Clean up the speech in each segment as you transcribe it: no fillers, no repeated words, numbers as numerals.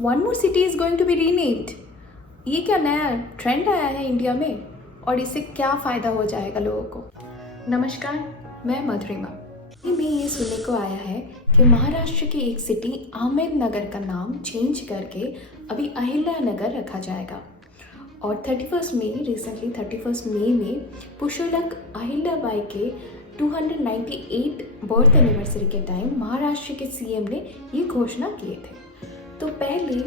One more city is going to be renamed. ये क्या नया ट्रेंड आया है इंडिया में और इससे क्या फ़ायदा हो जाएगा लोगों को। नमस्कार, मैं मधुरिमा। में ये सुनने को आया है कि महाराष्ट्र की एक सिटी अहमदनगर का नाम चेंज करके अभी अहिल्यानगर रखा जाएगा। और 31 मई रिसेंटली 31 मई में पुष्यलक अहिल्याबाई के 298 बर्थ एनिवर्सरी के टाइम महाराष्ट्र के सीएम ने ये घोषणा किए थे। तो पहले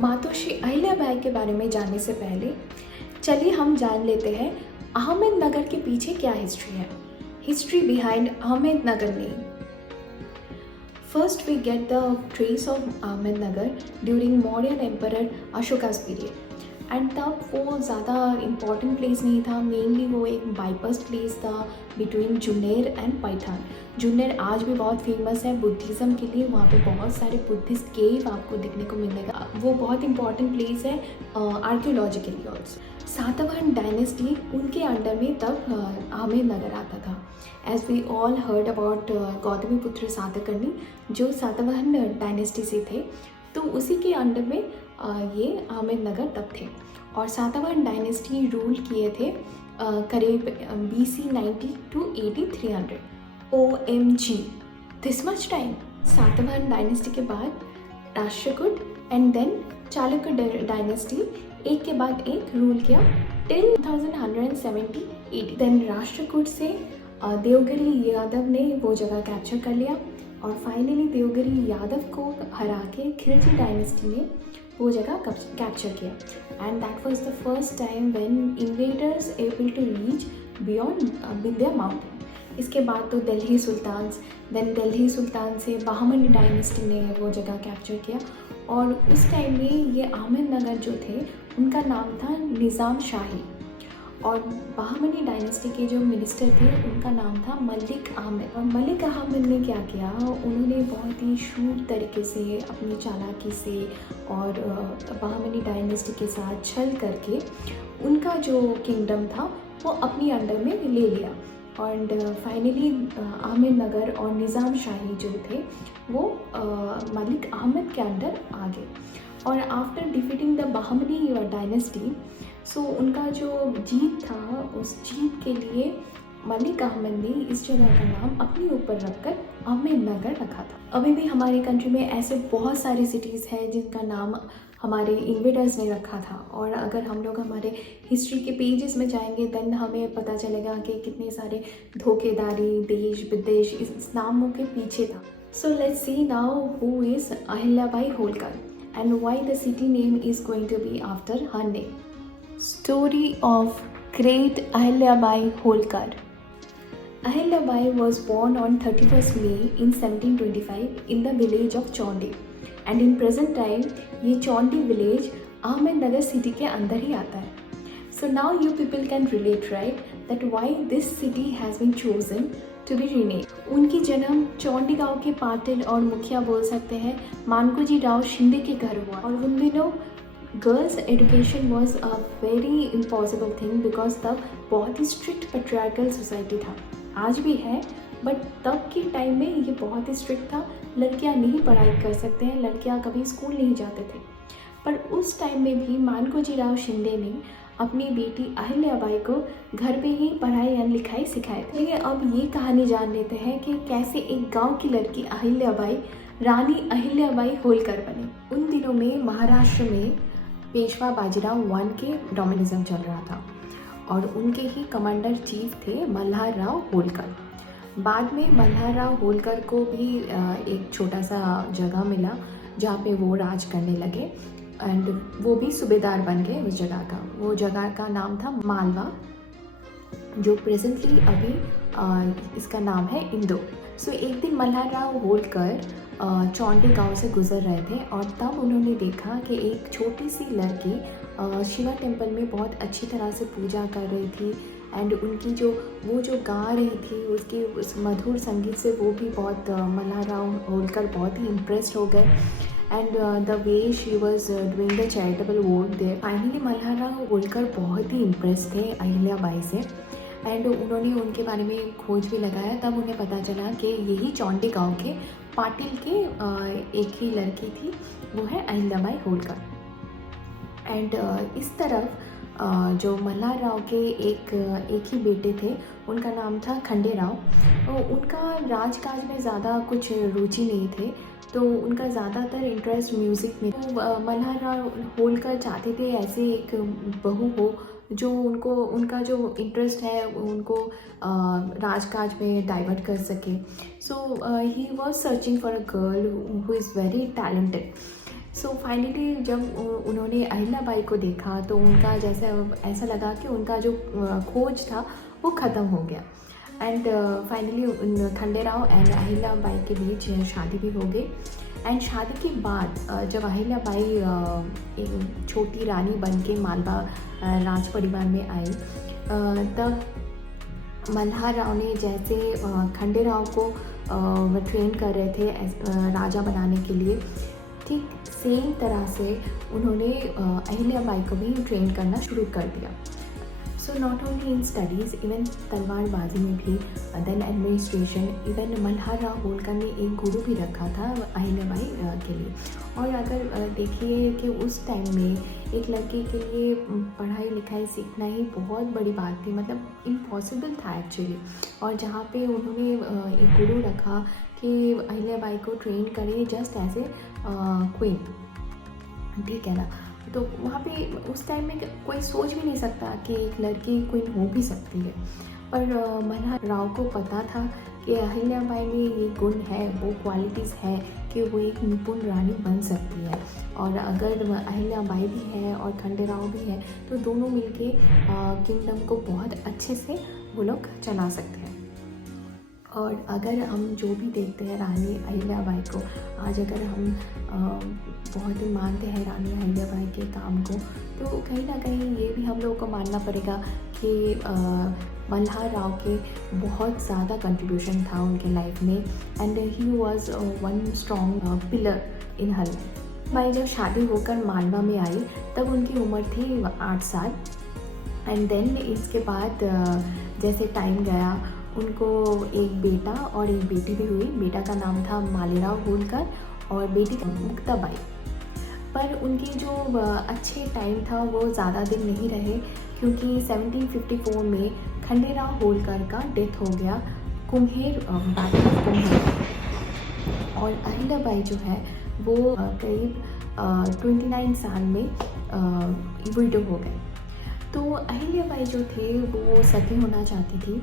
मातोश्री अहिल्याबाई के बारे में जानने से पहले चलिए हम जान लेते हैं अहमदनगर के पीछे क्या हिस्ट्री है। History behind Ahmednagar name. First we get the trace of Ahmednagar during Mauryan Emperor Ashoka's period. And तब वो ज़्यादा इम्पॉर्टेंट प्लेस नहीं था, मेनली वो एक बाईपास प्लेस था बिटवीन जुन्नर एंड पैठान। जुन्नर आज भी बहुत फेमस है बुद्धिज़्म के लिए, वहाँ पे बहुत सारे बुद्धिस्ट केव आपको देखने को मिलेगा। वो बहुत इंपॉर्टेंट प्लेस है आर्कियोलॉजिकली ऑल्सो। सातवाहन डायनेस्टी उनके अंडर में तब अहमदनगर आता था। As we all heard about Gautamiputra Satakarni जो सातवाहन डायनेस्टी से थे, तो उसी के अंडर में ये अहमदनगर तब थे। और सातवाहन डायनेस्टी रूल किए थे करीब BC 90 to 8300। OMG this much time. Satavahana dynasty के बाद Rashtrakuta and then Chalukya dynasty एक के बाद एक रूल किया टिल 1170-80। देन राष्ट्रकूट से देवगिरी यादव ने वो जगह कैप्चर कर लिया और फाइनली देवगिरी यादव को हरा के खिलजी डायनेस्टी ने वो जगह कैप्चर किया। And that was the first time when invaders able to reach beyond Vindhya mountain. इसके बाद तो दिल्ली सुल्तान्स, देन दिल्ली सुल्तान से बहामनी डायनेस्टी ने वो जगह कैप्चर किया। और उस टाइम में ये अहमदनगर जो थे उनका नाम था निज़ाम शाही। और बहामनी डायनेस्टी के जो मिनिस्टर थे उनका नाम था मलिक अहमद। और मलिक अहमद ने क्या किया, उन्होंने बहुत ही शूर तरीके से अपनी चालाकी से और बहामनी डायनेस्टी के साथ छल करके उनका जो किंगडम था वो अपनी अंडर में ले लिया। और फाइनली अहमदनगर और निज़ाम शाही जो थे वो मलिक अहमद के अंडर आ गए। और after defeating the Bahmani dynasty, so उनका जो जीत था उस जीत के लिए मलिक अहमद ने इस जगह का नाम अपने ऊपर रखकर अहमदनगर रखा था। अभी भी हमारे कंट्री में ऐसे बहुत सारी सिटीज़ हैं जिनका नाम हमारे इन्वेडर्स ने रखा था। और अगर हम लोग हमारे हिस्ट्री के पेजेस में जाएंगे देन हमें पता चलेगा कि कितने सारे धोखेदारी देश विदेश इस नामों के पीछे था। So let's see now who is Ahilyabai Holkar and why the city name is going to be after her name. Story of great Ahilyabai Holkar. Ahilyabai was born on 31st May in 1725 in the village of Chaundi, and in present time ये Chaundi village Ahmednagar city के अंदर ही आता है। So now you people can relate, right, that why this city has been chosen to be renamed. उनकी जन्म चौंडी गांव के पाटिल और मुखिया बोल सकते हैं मानकोजी राव शिंदे के घर हुआ। और उन दिनों girls education was a very impossible thing because तब बहुत ही स्ट्रिक्ट पेट्रियार्कल सोसाइटी था, आज भी है, बट तब के टाइम में ये बहुत ही स्ट्रिक्ट था। लड़कियां नहीं पढ़ाई कर सकते हैं, लड़कियां कभी स्कूल नहीं जाते थे। पर उस टाइम में भी मानकोजी राव शिंदे ने अपनी बेटी अहिल्याबाई को घर पे ही पढ़ाई या लिखाई सिखाई। चलिए अब ये कहानी जान लेते हैं कि कैसे एक गांव की लड़की अहिल्याबाई रानी अहिल्याबाई होलकर बनी। उन दिनों में महाराष्ट्र में पेशवा बाजीराव वन के डोमिनिज्म चल रहा था और उनके ही कमांडर चीफ थे मल्हार राव होलकर। बाद में मल्हार राव होलकर को भी एक छोटा सा जगह मिला जहाँ पे वो राज करने लगे एंड वो भी सूबेदार बन गए उस जगह का। वो जगह का नाम था मालवा, जो प्रेजेंटली अभी इसका नाम है इंदौर। सो एक दिन मल्हार राव होलकर चौंडी गांव से गुजर रहे थे और तब उन्होंने देखा कि एक छोटी सी लड़की शिवा टेम्पल में बहुत अच्छी तरह से पूजा कर रही थी एंड उनकी वो जो गा रही थी उसके उस मधुर संगीत से वो भी बहुत मल्हार राव होलकर बहुत ही इम्प्रेस्ड हो गए and the way she was doing the charitable work there. Finally Malhar Rao Holkar बहुत ही इम्प्रेस थे अहिल्याबाई से एंड उन्होंने उनके बारे में खोज भी लगाया। तब उन्हें पता चला कि यही चौंडी गांव के पाटिल के एक ही लड़की थी, वो है अहिल्याबाई होलकर। एंड इस तरफ जो मल्हार राव के एक ही बेटे थे, उनका नाम था खंडेराव। तो उनका राजकाज में ज़्यादा कुछ रुचि नहीं थे, तो उनका ज़्यादातर इंटरेस्ट म्यूज़िक में। तो मल्हार राव होलकर चाहते थे ऐसे एक बहू हो जो उनका जो इंटरेस्ट है उनको राजकाज में डाइवर्ट कर सके। So he was searching for a girl who is very talented. So finally जब उन्होंने अहिल्याबाई को देखा तो उनका जैसे ऐसा लगा कि उनका जो खोज था वो ख़त्म हो गया। And finally Khanderao and Ahilyabai के बीच शादी भी हो गई। एंड शादी के बाद जब अहिल्याबाई एक छोटी रानी बन के मालवा राज परिवार में आई, तब मल्हार राव ने जैसे खंडेराव को ट्रेन कर रहे थे राजा बनाने के लिए, ठीक सेम तरह से उन्होंने अहिल्याबाई को भी ट्रेन करना शुरू कर दिया। So not only in studies, even तलवारबाजी में भी, then administration, even Malhar Rao Holkar ने एक गुरु भी रखा था अहिल्याबाई के लिए। और अगर देखिए कि उस टाइम में एक लड़के के लिए पढ़ाई लिखाई सीखना ही बहुत बड़ी बात थी, मतलब इम्पॉसिबल था एक्चुअली। और जहाँ पे उन्होंने एक गुरु रखा कि अहिल्याबाई को ट्रेन करे जस्ट एज ए क्वीन, ठीक है ना। तो वहाँ पे उस टाइम में कोई सोच भी नहीं सकता कि एक लड़की क्वीन हो भी सकती है। पर मल्हार राव को पता था कि अहिल्याबाई में ये गुण है, वो क्वालिटीज़ है कि वो एक निपुण रानी बन सकती है। और अगर अहिल्याबाई भी है और खंडेराव भी है तो दोनों मिलके किंगडम को बहुत अच्छे से वो लोग चला सकते हैं। और अगर हम जो भी देखते हैं रानी अहिल्याबाई को, आज अगर हम बहुत ही मानते हैं रानी अहिल्याबाई के काम को, तो कहीं ना कहीं ये भी हम लोगों को मानना पड़ेगा कि मल्हार राव के बहुत ज़्यादा कंट्रीब्यूशन था उनके लाइफ में। And he was one strong pillar in her life. भाई जब शादी होकर मालवा में आई तब उनकी उम्र थी 8 साल। एंड देन इसके बाद जैसे टाइम गया, उनको एक बेटा और एक बेटी भी हुई। बेटा का नाम था मालेराव होलकर और बेटी का मुक्ताबाई। पर उनकी जो अच्छे टाइम था वो ज़्यादा दिन नहीं रहे, क्योंकि 1754 में खंडेराव होलकर का डेथ हो गया कुम्हेर, बैटल ऑफ कुम्हेर। और अहिल्याबाई जो है वो करीब 29 साल में विडो हो गए। तो अहिल्याबाई जो थे वो सती होना चाहती थी,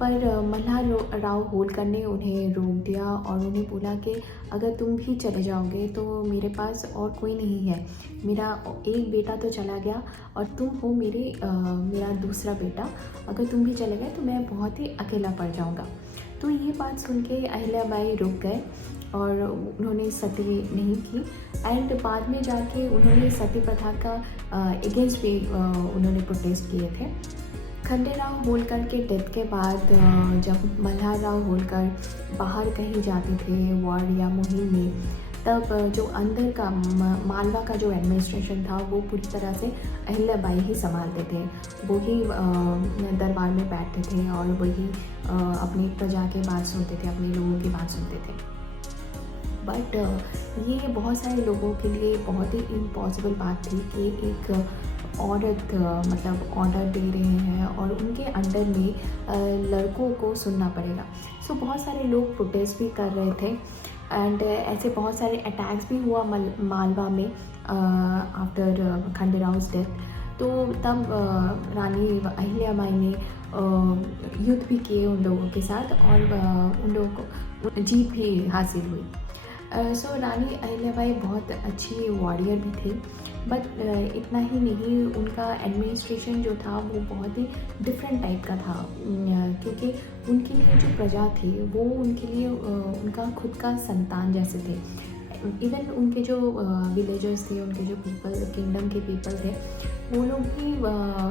पर मल्हार राव होलकर ने उन्हें रोक दिया और उन्हें बोला कि अगर तुम भी चले जाओगे तो मेरे पास और कोई नहीं है, मेरा एक बेटा तो चला गया और तुम हो मेरा दूसरा बेटा, अगर तुम भी चले गए तो मैं बहुत ही अकेला पड़ जाऊंगा। तो ये बात सुन के अहिल्याबाई रुक गए और उन्होंने सती नहीं की। एंड बाद में जाके उन्होंने सती प्रथा का अगेंस्ट भी उन्होंने प्रोटेस्ट किए थे। खंडेराव होलकर के डेथ के बाद जब मल्हार राव होलकर बाहर कहीं जाते थे वॉर या मुहिम में, तब जो अंदर का मालवा का जो एडमिनिस्ट्रेशन था वो पूरी तरह से अहिल्याबाई ही संभालते थे। वो ही दरबार में बैठते थे और वही अपनी प्रजा की बात सुनते थे, अपने लोगों की बात सुनते थे। बट ये बहुत सारे लोगों के लिए बहुत ही इम्पॉसिबल बात थी कि एक औरत मतलब ऑर्डर दे रहे हैं और उनके अंडर में लड़कों को सुनना पड़ेगा। सो बहुत सारे लोग प्रोटेस्ट भी कर रहे थे। एंड ऐसे बहुत सारे अटैक्स भी हुआ मालवा में आफ्टर खंडेराव्स डेथ। तो तब रानी अहिल्याबाई ने युद्ध भी किए उन लोगों के साथ और उन लोगों को जीत भी हासिल हुई। सो रानी अहिल्याबाई बहुत अच्छी वॉरियर भी थे। बट इतना ही नहीं, उनका एडमिनिस्ट्रेशन जो था वो बहुत ही डिफरेंट टाइप का था, क्योंकि उनके लिए जो प्रजा थी वो उनके लिए उनका खुद का संतान जैसे थे। इवन उनके जो विलेजर्स थे, उनके जो पीपल, किंगडम के पीपल थे, वो लोग भी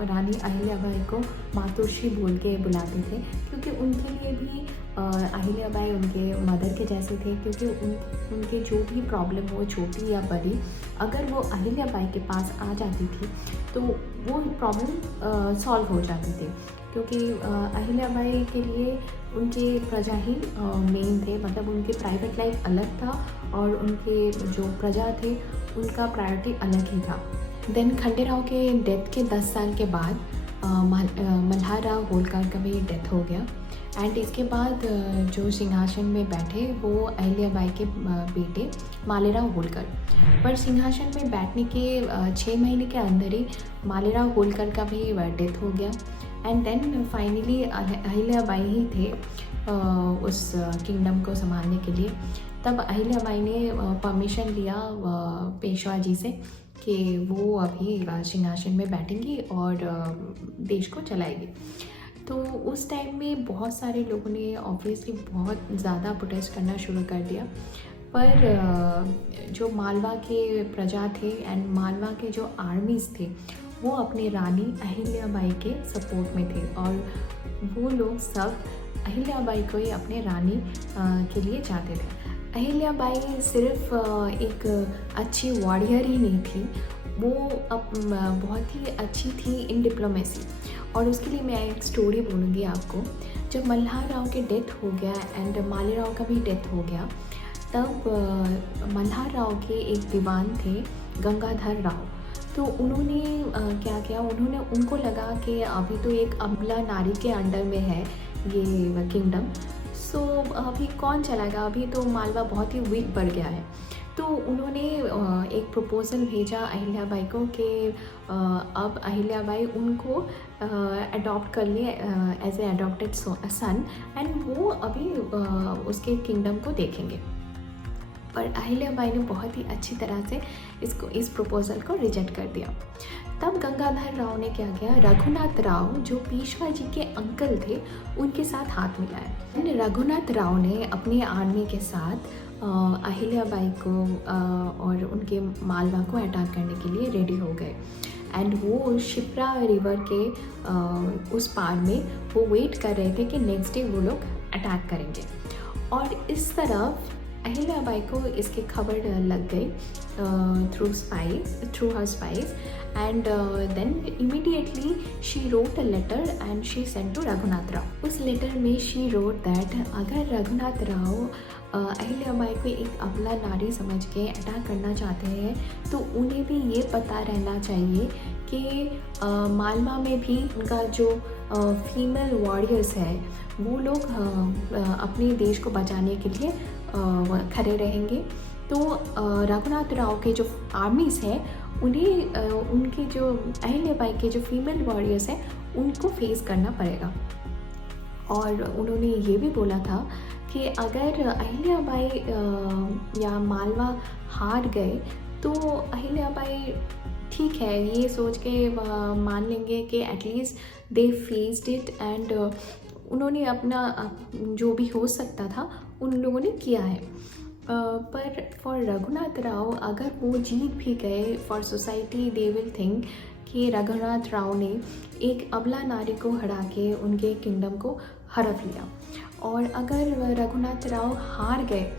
रानी अहिल्याबाई को मातोश्री बोल के बुलाते थे, क्योंकि उनके लिए भी अहिल्याबाई उनके मदर के जैसे थे। क्योंकि उनके जो भी प्रॉब्लम हो, छोटी या बड़ी, अगर वो अहिल्याबाई के पास आ जाती थी तो वो प्रॉब्लम सॉल्व हो जाती थी। क्योंकि अहिल्याबाई के लिए उनके प्रजा ही मेन थे, मतलब उनके प्राइवेट लाइफ अलग था और उनके जो प्रजा थे उनका प्रायोरिटी अलग ही था। देन खंडेराव के डेथ के 10 साल के बाद मल्हारराव होलकर का भी डेथ हो गया। एंड इसके बाद जो सिंहासन में बैठे वो अहिल्याबाई के बेटे मालेराव होलकर। पर सिंहासन में बैठने के 6 महीने के अंदर ही मालेराव होलकर का भी डेथ हो गया। एंड देन फाइनली अहिल्याबाई ही थे उस किंगडम को संभालने के लिए। तब अहिल्याबाई ने परमिशन लिया पेशवा जी से कि वो अभी सिंहासन में बैठेंगी और देश को चलाएगी। तो उस टाइम में बहुत सारे लोगों ने ऑब्वियसली बहुत ज़्यादा प्रोटेस्ट करना शुरू कर दिया। पर जो मालवा के प्रजा थे एंड मालवा के जो आर्मीज़ थे वो अपने रानी अहिल्याबाई के सपोर्ट में थे और वो लोग सब अहिल्याबाई को ही अपने रानी के लिए चाहते थे। अहिल्याबाई सिर्फ एक अच्छी वॉरियर ही नहीं थी, वो बहुत ही अच्छी थी इन डिप्लोमेसी। और उसके लिए मैं एक स्टोरी बोलूँगी आपको। जब मल्हारराव के डेथ हो गया एंड मालेराव का भी डेथ हो गया, तब मल्हारराव के एक दीवान थे गंगाधर राव। तो उन्होंने क्या किया, उनको लगा कि अभी तो एक अबला नारी के अंडर में है ये किंगडम, सो अभी कौन चलाएगा, अभी तो मालवा बहुत ही वीक पड़ गया है। तो उन्होंने एक प्रपोज़ल भेजा अहिल्याबाई को कि अब अहिल्याबाई उनको अडॉप्ट कर लिए as a adopted son and वो अभी उसके किंगडम को देखेंगे। पर अहिल्याबाई ने बहुत ही अच्छी तरह से इस प्रपोज़ल को रिजेक्ट कर दिया। तब गंगाधर राव ने क्या किया, रघुनाथ राव जो पेशवा जी के अंकल थे उनके साथ हाथ मिलाया। रघुनाथ राव ने अपनी आर्मी के साथ अहिल्याबाई को और उनके मालवा को अटैक करने के लिए रेडी हो गए। एंड वो शिप्रा रिवर के उस पार में वो वेट कर रहे थे कि नेक्स्ट डे वो लोग अटैक करेंगे। और इस तरफ अहिल्याबाई को इसकी खबर लग गई through her spies and then immediately she wrote a letter and she send to Raghunath Rao. उस लेटर में शी रोट दैट अगर रघुनाथ राव अहिल्याबाई को एक अबला नारी समझ के अटैक करना चाहते हैं तो उन्हें भी ये पता रहना चाहिए कि मालवा में भी उनका जो फीमेल वॉरियर्स है वो लोग अपने देश को बचाने के लिए खड़े रहेंगे। तो रघुनाथ राव के जो आर्मीज़ हैं उन्हें उनके जो अहिल्याबाई के जो फीमेल वॉरियर्स हैं उनको फेस करना पड़ेगा। और उन्होंने ये भी बोला था कि अगर अहिल्याबाई या मालवा हार गए तो अहिल्याबाई ठीक है ये सोच के मान लेंगे कि at least they faced it and उन्होंने अपना जो भी हो सकता था उन लोगों ने किया है। पर फॉर रघुनाथ राव अगर वो जीत भी गए, for society they will think कि रघुनाथ राव ने एक अबला नारी को हरा के उनके किंगडम को हड़प लिया। और अगर रघुनाथ राव हार गए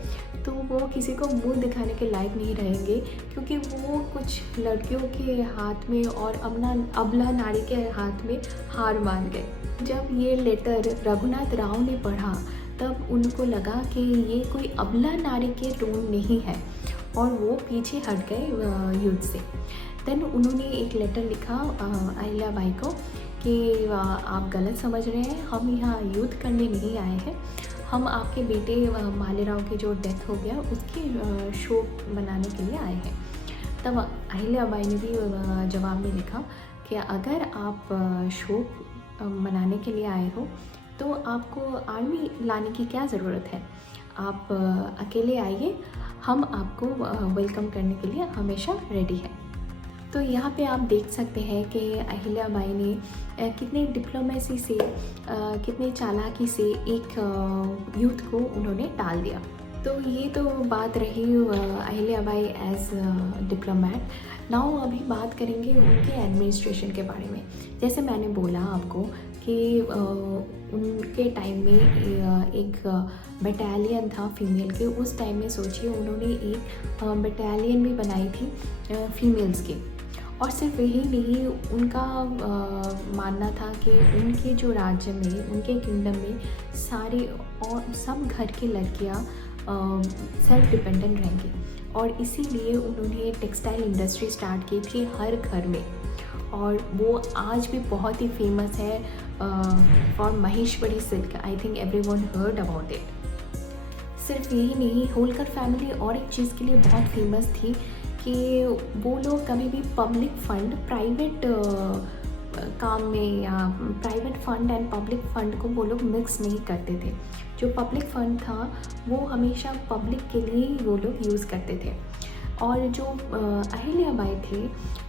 तो वो किसी को मुंह दिखाने के लायक नहीं रहेंगे, क्योंकि वो कुछ लड़कियों के हाथ में और अबला नारी के हाथ में हार मान गए। जब ये लेटर रघुनाथ राव ने पढ़ा तब उनको लगा कि ये कोई अबला नारी के टोन नहीं है और वो पीछे हट गए युद्ध से। देन उन्होंने एक लेटर लिखा अहिल्याबाई को कि आप गलत समझ रहे हैं, हम यहाँ युद्ध करने नहीं आए हैं, हम आपके बेटे मालेराव की जो डेथ हो गया उसकी शोक मनाने के लिए आए हैं। तब अहिल्याबाई ने भी जवाब में लिखा कि अगर आप शोक मनाने के लिए आए हो तो आपको आर्मी लाने की क्या ज़रूरत है, आप अकेले आइए, हम आपको वेलकम करने के लिए हमेशा रेडी हैं। तो यहाँ पे आप देख सकते हैं कि अहिल्याबाई ने कितने डिप्लोमेसी से कितने चालाकी से एक युद्ध को उन्होंने टाल दिया। तो ये तो बात रही अहिल्याबाई एज डिप्लोमेट। नाउ अभी बात करेंगे उनके एडमिनिस्ट्रेशन के बारे में। जैसे मैंने बोला आपको कि उनके टाइम में एक बटालियन था फीमेल के। उस टाइम में सोचिए उन्होंने एक बटालियन भी बनाई थी फीमेल्स की। और सिर्फ यही नहीं, उनका मानना था कि उनके जो राज्य में, उनके किंगडम में सारे और सब घर की लड़कियां सेल्फ डिपेंडेंट रहेंगी, और इसीलिए उन्होंने टेक्सटाइल इंडस्ट्री स्टार्ट की थी हर घर में, और वो आज भी बहुत ही फेमस है for Maheshwari silk. I think everyone heard about it. सिर्फ यही नहीं, होलकर फैमिली और एक चीज़ के लिए बहुत फेमस थी कि वो लोग कभी भी पब्लिक फंड प्राइवेट काम में, या private fund and public fund को वो लोग मिक्स नहीं करते थे। जो पब्लिक फंड था वो हमेशा पब्लिक के लिए ही वो लोग यूज़ करते थे। और जो अहिल्याबाई थे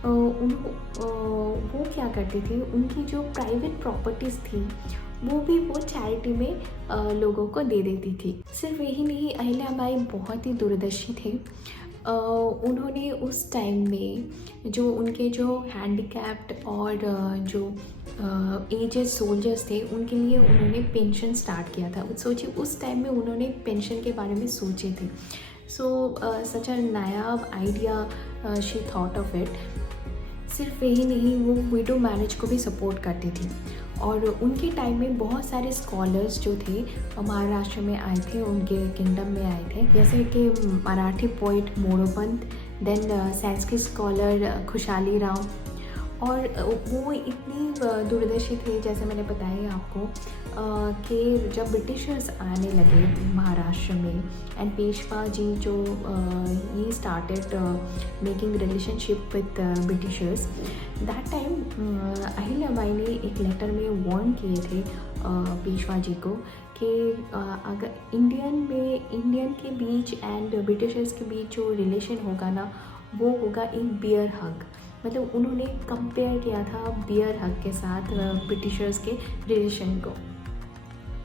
वो क्या करते थे, उनकी जो प्राइवेट प्रॉपर्टीज़ थी वो भी वो चैरिटी में लोगों को दे देती थी। सिर्फ यही नहीं, अहिल्याबाई बहुत ही दूरदर्शी थे। उन्होंने उस टाइम में जो उनके जो हैंडीकैप्ड और जो एजेड सोल्जर्स थे उनके लिए उन्होंने पेंशन स्टार्ट किया था। सोचिए उस टाइम में उन्होंने पेंशन के बारे में सोचे थे। सो सच अ नायाब idea she thought of it. सिर्फ यही नहीं, वो विडो मैरिज को भी सपोर्ट करती थी, और उनके टाइम में बहुत सारे स्कॉलर्स जो थे महाराष्ट्र में आए थे, उनके किंगडम में आए थे, जैसे कि Marathi poet Moropant, then Sanskrit scholar Khushali Rao. और वो इतनी दूरदर्शी थे, जैसे मैंने बताया आपको, कि जब ब्रिटिशर्स आने लगे महाराष्ट्र में एंड पेशवा जी जो he started making relationship with Britishers, that time Ahilyabai ने एक लेटर में वार्न किए थे पेशवा जी को कि अगर इंडियन के बीच एंड ब्रिटिशर्स के बीच जो रिलेशन होगा ना, वो होगा एक बियर हग। मतलब उन्होंने कंपेयर किया था बियर हग के साथ ब्रिटिशर्स के रिलेशन को।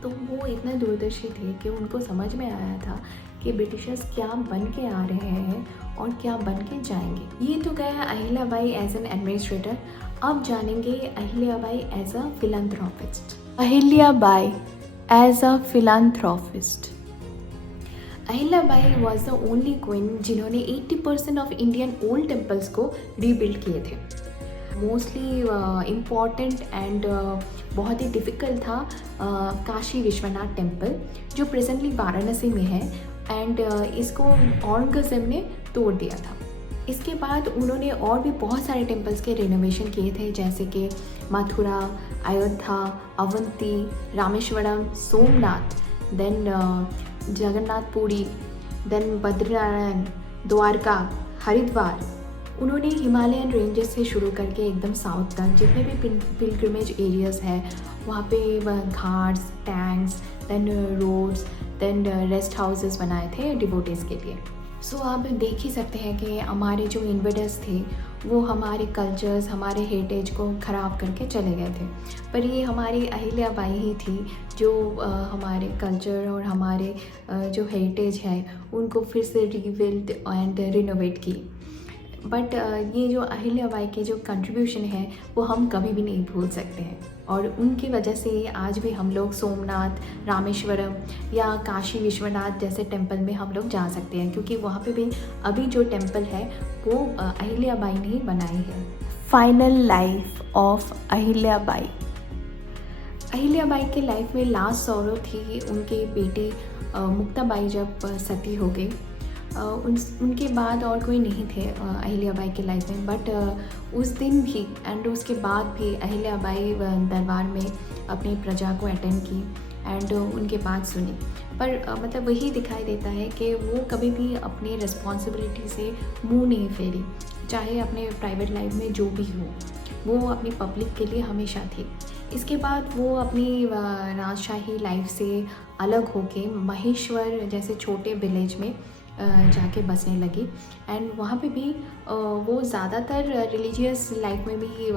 तो वो इतना दूरदर्शी थे कि उनको समझ में आया था कि ब्रिटिशर्स क्या बन के आ रहे हैं और क्या बन के जाएंगे। ये तो गया अहिल्याबाई एज एन एडमिनिस्ट्रेटर। अब जानेंगे Ahilyabai as a philanthropist. Ahilyabai as a philanthropist. Ahilyabai was the only queen जिन्होंने 80% ऑफ इंडियन ओल्ड टेम्पल्स को रीबिल्ड किए थे। मोस्टली इम्पॉर्टेंट एंड बहुत ही डिफ़िकल्ट था काशी विश्वनाथ टेम्पल, जो प्रेजेंटली वाराणसी में है, एंड इसको औरंगज़ेब ने तोड़ दिया था। इसके बाद उन्होंने और भी बहुत सारे टेम्पल्स के रिनोवेशन किए थे, जैसे कि मथुरा, अयोध्या, अवंती, रामेश्वरम, सोमनाथ, देन जगन्नाथपुरी, देन बद्रीनारायण, द्वारका, हरिद्वार। उन्होंने हिमालयन रेंजेस से शुरू करके एकदम साउथ तक जितने भी पिलग्रिमेज एरियाज़ हैं वहाँ पे ghats, tanks, then roads, then rest houses बनाए थे डिवोटीज़ के लिए। सो आप देख ही सकते हैं कि हमारे जो इन्वेडर्स थे वो हमारे कल्चर्स, हमारे हेरिटेज को ख़राब करके चले गए थे, पर ये हमारी अहिल्याबाई ही थी जो हमारे कल्चर और हमारे जो हेरिटेज है उनको फिर से रीबिल्ड एंड रिनोवेट की। बट ये जो अहिल्याबाई के जो कंट्रीब्यूशन है वो हम कभी भी नहीं भूल सकते हैं, और उनकी वजह से आज भी हम लोग सोमनाथ, रामेश्वरम या काशी विश्वनाथ जैसे टेंपल में हम लोग जा सकते हैं, क्योंकि वहाँ पे भी अभी जो टेंपल है वो अहिल्याबाई ने ही बनाई है। Final life of Ahilyabai. Ahilyabai के लाइफ में लास्ट सॉरो थी उनके बेटे मुक्ताबाई जब सती हो गई। उनके बाद और कोई नहीं थे अहिल्याबाई के लाइफ में, बट उस दिन भी एंड उसके बाद भी अहिल्याबाई दरबार में अपनी प्रजा को अटेंड की एंड उनके बात सुनी। पर मतलब वही दिखाई देता है कि वो कभी भी अपनी रिस्पॉन्सिबिलिटी से मुंह नहीं फेरी, चाहे अपने प्राइवेट लाइफ में जो भी हो, वो अपनी पब्लिक के लिए हमेशा थी। इसके बाद वो अपनी राजशाही लाइफ से अलग होके महेश्वर जैसे छोटे विलेज में जाके बसने लगी, एंड वहाँ पे भी वो ज़्यादातर रिलीजियस लाइफ में भी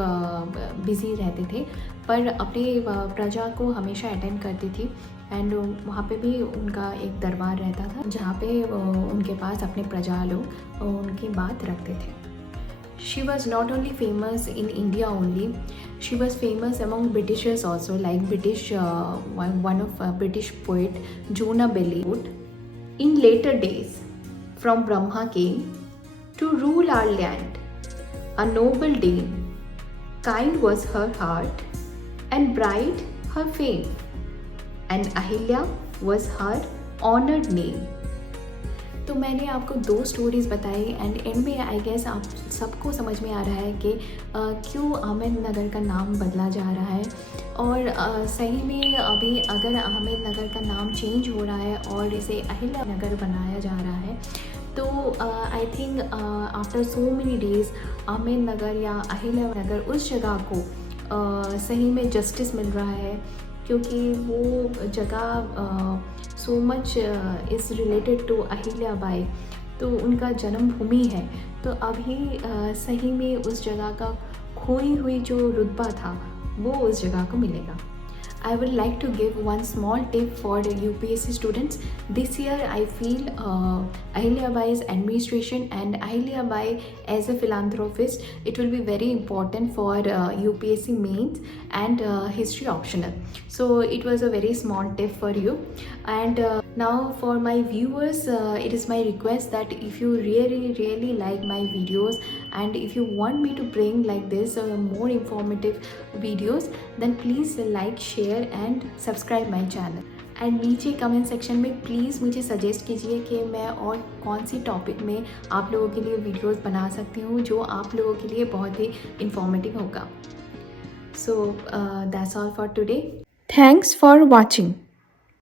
बिज़ी रहते थे, पर अपने प्रजा को हमेशा अटेंड करती थी, एंड वहाँ पे भी उनका एक दरबार रहता था जहाँ पे उनके पास अपने प्रजा लोग उनकी बात रखते थे। She was not only famous in India only, she was famous among Britishers also, like one of British poet Jonah Belly wrote, "In later days, from Brahma came to rule our land, a noble dame. Kind was her heart, and bright her fame, and Ahilya was her honored name. तो मैंने आपको 2 stories बताई and and में I guess आप सबको समझ में आ रहा है कि क्यों अहमदनगर का नाम बदला जा रहा है। और सही में अभी अगर अहमदनगर का नाम चेंज हो रहा है और इसे अहिल्या नगर बनाया जा रहा है, तो I think after so many days Ahmednagar या अहिल्या नगर उस जगह को सही में जस्टिस मिल रहा है, क्योंकि वो जगह so much is related to Ahilya bai, तो उनका जन्मभूमि है। तो अभी सही में उस जगह का खोई हुई जो रुतबा था वो उस जगह को मिलेगा। I would like to give one small tip for the UPSC students. This year I feel Ahilya Bai's administration and Ahilya Bai as a philanthropist, it will be very important for UPSC mains and history optional. So it was a very small tip for you. And now for my viewers, it is my request that if you really like my videos and if you want me to bring like this more informative videos, then please like, share and subscribe my channel. And नीचे comment section में please मुझे suggest कीजिए कि मैं और कौन सी topic में आप लोगों के लिए वीडियोस बना सकती हूँ जो आप लोगों के लिए बहुत ही इंफॉर्मेटिव होगा। So that's all for today. Thanks for watching.